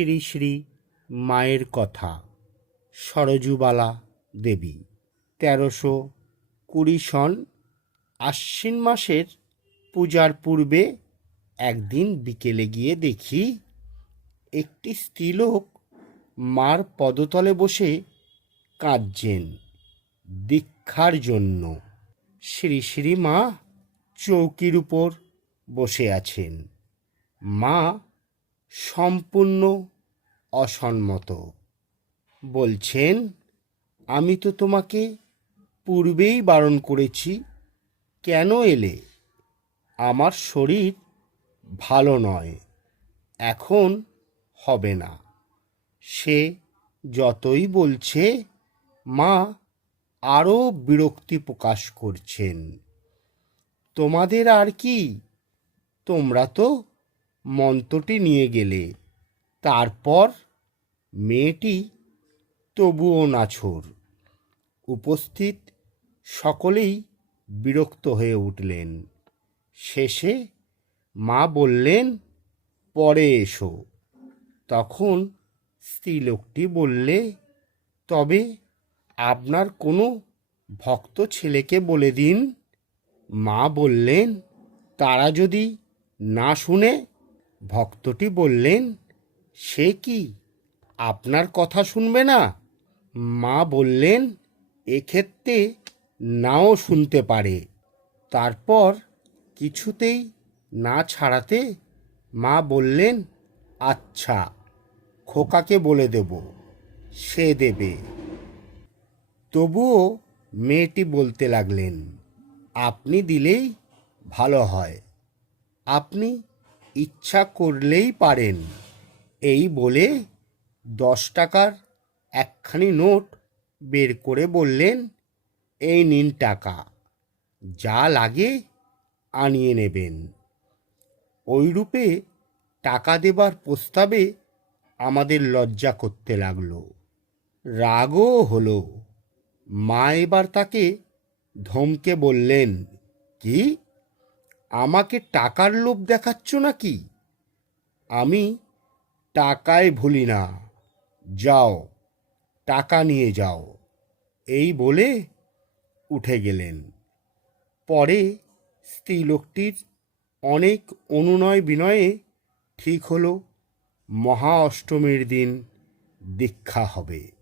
শ্রী শ্রী মায়ের কথা, সরজুবালা দেবী। তেরোশো কুড়ি সন আশ্বিন মাসের পূজার পূর্বে একদিন বিকেলে গিয়ে দেখি একটি স্ত্রীলোক মার পদতলে বসে কাঁদছেন দীক্ষার জন্য। শ্রী শ্রী মা চৌকির উপর বসে আছেন। মা সম্পূর্ণ অসম্মত। বলছেন, আমি তো তোমাকে পূর্বেই বারণ করেছি, কেন এলে? আমার শরীর ভালো নয়, এখন হবে না। সে যতই বলছে, মা আরও বিরক্তি প্রকাশ করছেন। তোমাদের আর কি? তোমরা তো মন্ত্রটি নিয়ে গেলে। তারপর মেয়েটি, তবুও নাছোড় উপস্থিত সকলেই বিরক্ত হয়ে উঠলেন। শেষে মা বললেন, পরে এসো। তখন স্ত্রীলোকটি বললে, তবে আপনার কোনো ভক্ত ছেলেকে বলে দিন। মা বললেন, তারা যদি না শুনে ভক্তটি বললেন, সে কি? আপনার কথা শুনবে না? মা বললেন এক্ষেত্রে নাও শুনতে পারে। তারপর কিছুতেই না ছাড়াতে মা বললেন আচ্ছা খোকাকে বলে দেব, সে দেবে। তবুও মেয়েটি বলতে লাগলেন, আপনি দিলেই ভালো হয়। আপনি ইচ্ছা করলেই পারেন। এই বলে দশ টাকার একখানি নোট বের করে বললেন, এই নিন টাকা, যা লাগে আনিয়ে নেবেন। ওইরূপে টাকা দেবার প্রস্তাবে আমাদের লজ্জা করতে লাগল। রাগও হলো। মা এবার তাকে ধমকে বললেন, কি? আমাকে টাকার লোভ দেখাচ্ছ নাকি? আমি টাকায় ভুলি না। যাও, টাকা নিয়ে যাও। এই বলে উঠে গেলেন। পরে স্ত্রীলোকটির অনেক অনুনয় বিনয়ে ঠিক হলো, মহা অষ্টমীর দিন দীক্ষা হবে।